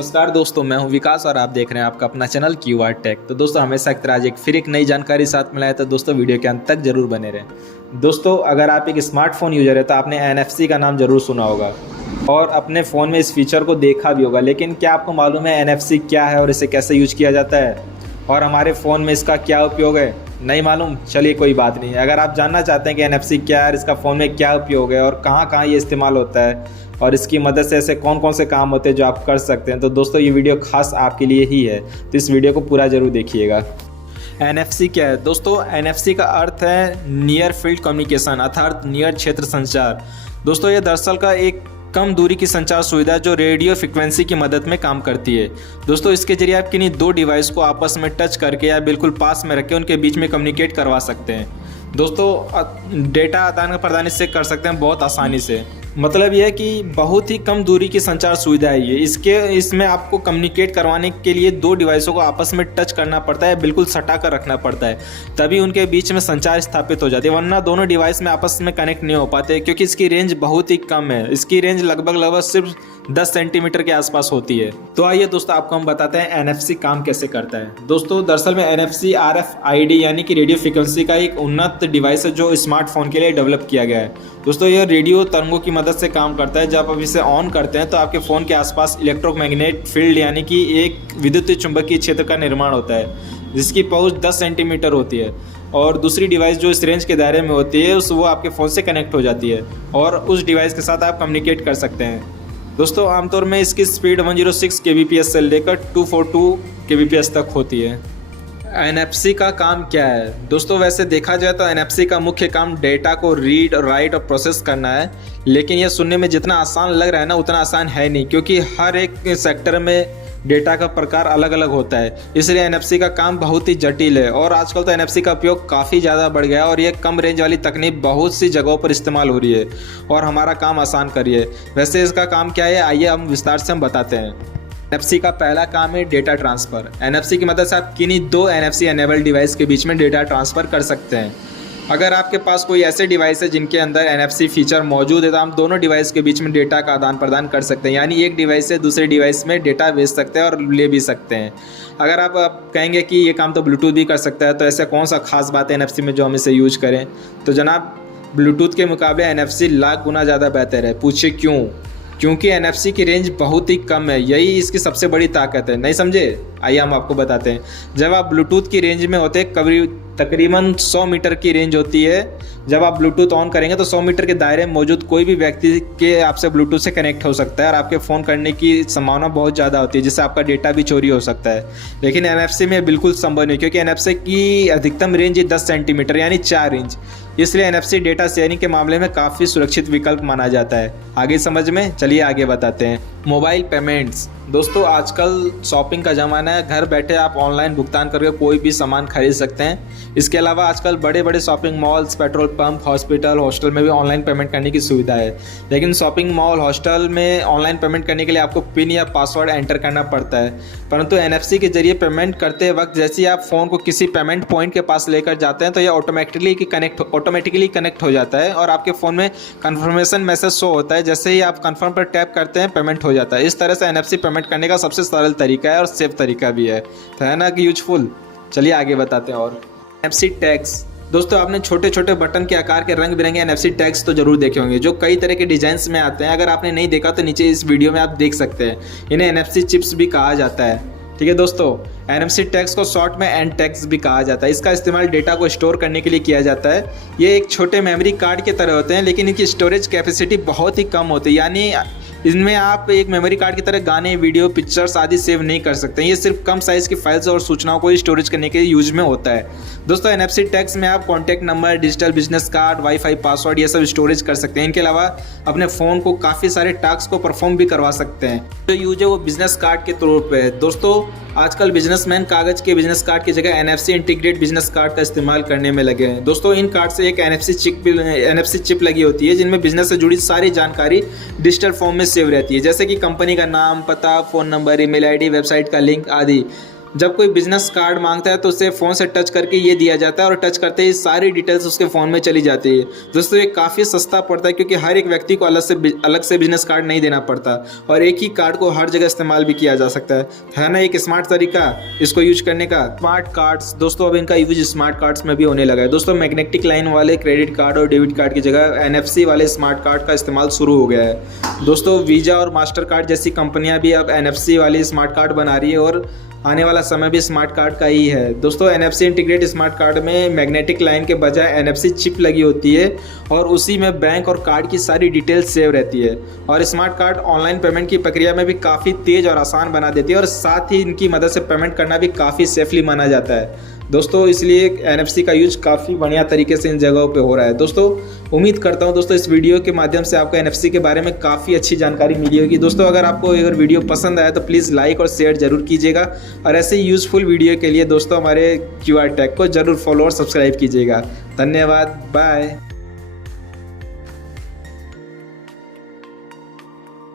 नमस्कार दोस्तों, मैं हूं विकास और आप देख रहे हैं आपका अपना चैनल क्यूआर टेक। तो दोस्तों हमेशा की तरह आज फिर एक नई जानकारी साथ मिला है, तो दोस्तों वीडियो के अंत तक जरूर बने रहें। दोस्तों अगर आप एक स्मार्टफोन यूजर है तो आपने NFC का नाम जरूर सुना होगा और अपने फ़ोन में इस फीचर को देखा भी होगा, लेकिन क्या आपको मालूम है NFC क्या है और इसे कैसे यूज किया जाता है और हमारे फ़ोन में इसका क्या उपयोग है? नहीं मालूम? चलिए कोई बात नहीं। अगर आप जानना चाहते हैं कि NFC क्या है, इसका फ़ोन में क्या उपयोग है और कहाँ कहाँ ये इस्तेमाल होता है और इसकी मदद से ऐसे कौन कौन से काम होते हैं जो आप कर सकते हैं, तो दोस्तों ये वीडियो खास आपके लिए ही है, तो इस वीडियो को पूरा ज़रूर देखिएगा। NFC क्या है? दोस्तों NFC का अर्थ है नियर फील्ड कम्युनिकेशन, अर्थात नियर क्षेत्र संचार। दोस्तों ये दरअसल का एक कम दूरी की संचार सुविधा जो रेडियो फ्रिक्वेंसी की मदद में काम करती है। दोस्तों इसके जरिए आप किन्हीं दो डिवाइस को आपस में टच करके या बिल्कुल पास में रख के उनके बीच में कम्युनिकेट करवा सकते हैं। दोस्तों डेटा आदान प्रदान इससे कर सकते हैं बहुत आसानी से। मतलब यह है कि बहुत ही कम दूरी की संचार सुविधा है ये। इसमें आपको कम्युनिकेट करवाने के लिए दो डिवाइसों को आपस में टच करना पड़ता है, बिल्कुल सटा कर रखना पड़ता है, तभी उनके बीच में संचार स्थापित हो जाती है, वरना दोनों डिवाइस में आपस में कनेक्ट नहीं हो पाते क्योंकि इसकी रेंज बहुत ही कम है। इसकी रेंज लगभग सिर्फ 10 सेंटीमीटर के आसपास होती है। तो आइए दोस्तों आपको हम बताते हैं NFC काम कैसे करता है। दोस्तों दरअसल में NFC RFID यानी कि रेडियो फ्रिक्वेंसी का एक उन्नत डिवाइस है जो स्मार्टफोन के लिए डेवलप किया गया है। दोस्तों यह रेडियो तरंगों की मदद से काम करता है। जब आप इसे ऑन करते हैं तो आपके फ़ोन के आसपास इलेक्ट्रोमैग्नेट फील्ड यानी कि एक विद्युत चुंबकीय क्षेत्र का निर्माण होता है जिसकी पहुंच 10 सेंटीमीटर होती है और दूसरी डिवाइस जो इस रेंज के दायरे में होती है वो आपके फ़ोन से कनेक्ट हो जाती है और उस डिवाइस के साथ आप कम्युनिकेट कर सकते हैं। दोस्तों आमतौर में इसकी स्पीड 106 kbps से लेकर 242 kbps तक होती है। NFC का काम क्या है? दोस्तों वैसे देखा जाए तो NFC का मुख्य काम डेटा को रीड और राइट और प्रोसेस करना है, लेकिन यह सुनने में जितना आसान लग रहा है ना उतना आसान है नहीं, क्योंकि हर एक सेक्टर में डेटा का प्रकार अलग अलग होता है, इसलिए NFC का काम बहुत ही जटिल है। और आजकल तो NFC का उपयोग काफ़ी ज़्यादा बढ़ गया है और ये कम रेंज वाली तकनीक बहुत सी जगहों पर इस्तेमाल हो रही है और हमारा काम आसान कर रही है। वैसे इसका काम क्या है, आइए हम विस्तार से बताते हैं। NFC का पहला काम है डेटा ट्रांसफ़र। NFC की मदद से आप किन्हीं दो NFC एनेबल्ड डिवाइस के बीच में डेटा ट्रांसफ़र कर सकते हैं। अगर आपके पास कोई ऐसे डिवाइस है जिनके अंदर NFC फीचर मौजूद है तो हम दोनों डिवाइस के बीच में डेटा का आदान प्रदान कर सकते हैं, यानी एक डिवाइस से दूसरे डिवाइस में डेटा भेज सकते हैं और ले भी सकते हैं। अगर आप कहेंगे कि ये काम तो ब्लूटूथ भी कर सकता है, तो ऐसा कौन सा खास बात है NFC में जो हम इसे यूज करें? तो जनाब ब्लूटूथ के मुकाबले NFC लाख गुना ज़्यादा बेहतर है। पूछिए क्यों? क्योंकि NFC की रेंज बहुत ही कम है, यही इसकी सबसे बड़ी ताकत है। नहीं समझे? आइए हम आपको बताते हैं। जब आप ब्लूटूथ की रेंज में होते तकरीबन 100 मीटर की रेंज होती है। जब आप ब्लूटूथ ऑन करेंगे तो 100 मीटर के दायरे में मौजूद कोई भी व्यक्ति के आपसे ब्लूटूथ से कनेक्ट हो सकता है और आपके फ़ोन करने की संभावना बहुत ज़्यादा होती है, जिससे आपका डेटा भी चोरी हो सकता है। लेकिन NFC में बिल्कुल संभव नहीं, क्योंकि NFC की अधिकतम रेंज है 10 सेंटीमीटर यानी 4 इंच, इसलिए NFC डेटा शेयरिंग के मामले में काफ़ी सुरक्षित विकल्प माना जाता है। आगे समझ में? चलिए आगे बताते हैं। Mobile payments. दोस्तों आजकल शॉपिंग का ज़माना है, घर बैठे आप ऑनलाइन भुगतान करके कोई भी सामान खरीद सकते हैं। इसके अलावा आजकल बड़े बड़े shopping malls, petrol pump, hospital, hostel में भी ऑनलाइन पेमेंट करने की सुविधा है। लेकिन शॉपिंग मॉल, हॉस्टल में ऑनलाइन पेमेंट करने के लिए आपको पिन या पासवर्ड एंटर करना पड़ता है, परंतु NFC के जरिए पेमेंट करते वक्त जैसे ही आप फ़ोन को किसी पेमेंट पॉइंट के पास लेकर जाते हैं तो यह ऑटोमेटिकली कनेक्ट हो जाता है और आपके फ़ोन में कन्फर्मेशन मैसेज शो होता है। जैसे ही आप कन्फर्म पर टैप करते हैं पेमेंट हो जाता है। इस तरह से NFC पेमेंट करने का सबसे सरल तरीका है और सेफ तरीका भी है, तो है ना कि यूजफुल। चलिए आगे बताते हैं। और NFC टैग्स। दोस्तों आपने छोटे छोटे बटन के आकार के रंग बिरंगे NFC टैग्स तो जरूर देखे होंगे, जो कई तरह के डिजाइन्स में आते हैं। अगर आपने नहीं देखा तो नीचे इस वीडियो में आप देख सकते हैं। इन्हें NFC चिप्स भी कहा जाता है। ठीक है दोस्तों, NFC टैग्स को शॉर्ट में एन टैग्स भी कहा जाता है। इसका इस्तेमाल डेटा को स्टोर करने के लिए किया जाता है। ये एक छोटे मेमोरी कार्ड की तरह होते हैं, लेकिन इनकी स्टोरेज कैपेसिटी बहुत ही कम होती है, यानी इनमें आप एक मेमोरी कार्ड की तरह गाने, वीडियो, पिक्चर्स आदि सेव नहीं कर सकते। ये सिर्फ कम साइज़ की फाइल्स और सूचनाओं को स्टोरेज करने के यूज में होता है। दोस्तों NFC टैग्स में आप contact number, digital business card, wifi password ये सब स्टोरेज कर सकते हैं। इनके अलावा अपने फ़ोन को काफ़ी सारे टास्क को परफॉर्म भी करवा सकते हैं। जो यूज है वो बिजनेस कार्ड के तौर पर है। दोस्तों आजकल बिजनेसमैन कागज़ के बिजनेस कार्ड की जगह NFC इंटीग्रेट बिजनेस कार्ड का इस्तेमाल करने में लगे हैं। दोस्तों इन कार्ड से एक NFC चिप लगी होती है जिनमें बिजनेस से जुड़ी सारी जानकारी डिजिटल फॉर्म में सेव रहती है, जैसे कि कंपनी का नाम, पता, phone number, email ID, website का लिंक आदि। जब कोई बिजनेस कार्ड मांगता है तो उसे फ़ोन से टच करके ये दिया जाता है और टच करते ही सारी डिटेल्स उसके फ़ोन में चली जाती है। दोस्तों ये काफ़ी सस्ता पड़ता है क्योंकि हर एक व्यक्ति को अलग से बिजनेस कार्ड नहीं देना पड़ता और एक ही कार्ड को हर जगह इस्तेमाल भी किया जा सकता है ना। एक स्मार्ट तरीका इसको यूज करने का। स्मार्ट कार्ड्स दोस्तों अब इनका यूज स्मार्ट कार्ड्स में भी होने लगा है। दोस्तों मैग्नेटिक लाइन वाले क्रेडिट कार्ड और डेबिट कार्ड की जगह NFC वाले स्मार्ट कार्ड का इस्तेमाल शुरू हो गया है। दोस्तों वीज़ा और मास्टर कार्ड जैसी कंपनियां भी अब NFC वाले स्मार्ट कार्ड बना रही है और आने वाला समय भी स्मार्ट कार्ड का ही है। दोस्तों NFC इंटीग्रेट स्मार्ट कार्ड में मैग्नेटिक लाइन के बजाय NFC चिप लगी होती है और उसी में बैंक और कार्ड की सारी डिटेल्स सेव रहती है और स्मार्ट कार्ड ऑनलाइन पेमेंट की प्रक्रिया में भी काफ़ी तेज़ और आसान बना देती है और साथ ही इनकी मदद से पेमेंट करना भी काफ़ी सेफली माना जाता है। दोस्तों इसलिए NFC का यूज काफ़ी बढ़िया तरीके से इन जगहों पे हो रहा है। दोस्तों उम्मीद करता हूँ दोस्तों इस वीडियो के माध्यम से आपको NFC के बारे में काफ़ी अच्छी जानकारी मिली होगी। दोस्तों अगर आपको अगर वीडियो पसंद आया तो प्लीज़ लाइक और शेयर जरूर कीजिएगा और ऐसे ही यूज़फुल वीडियो के लिए दोस्तों हमारे QR टैग को जरूर फॉलो और सब्सक्राइब कीजिएगा। धन्यवाद, बाय।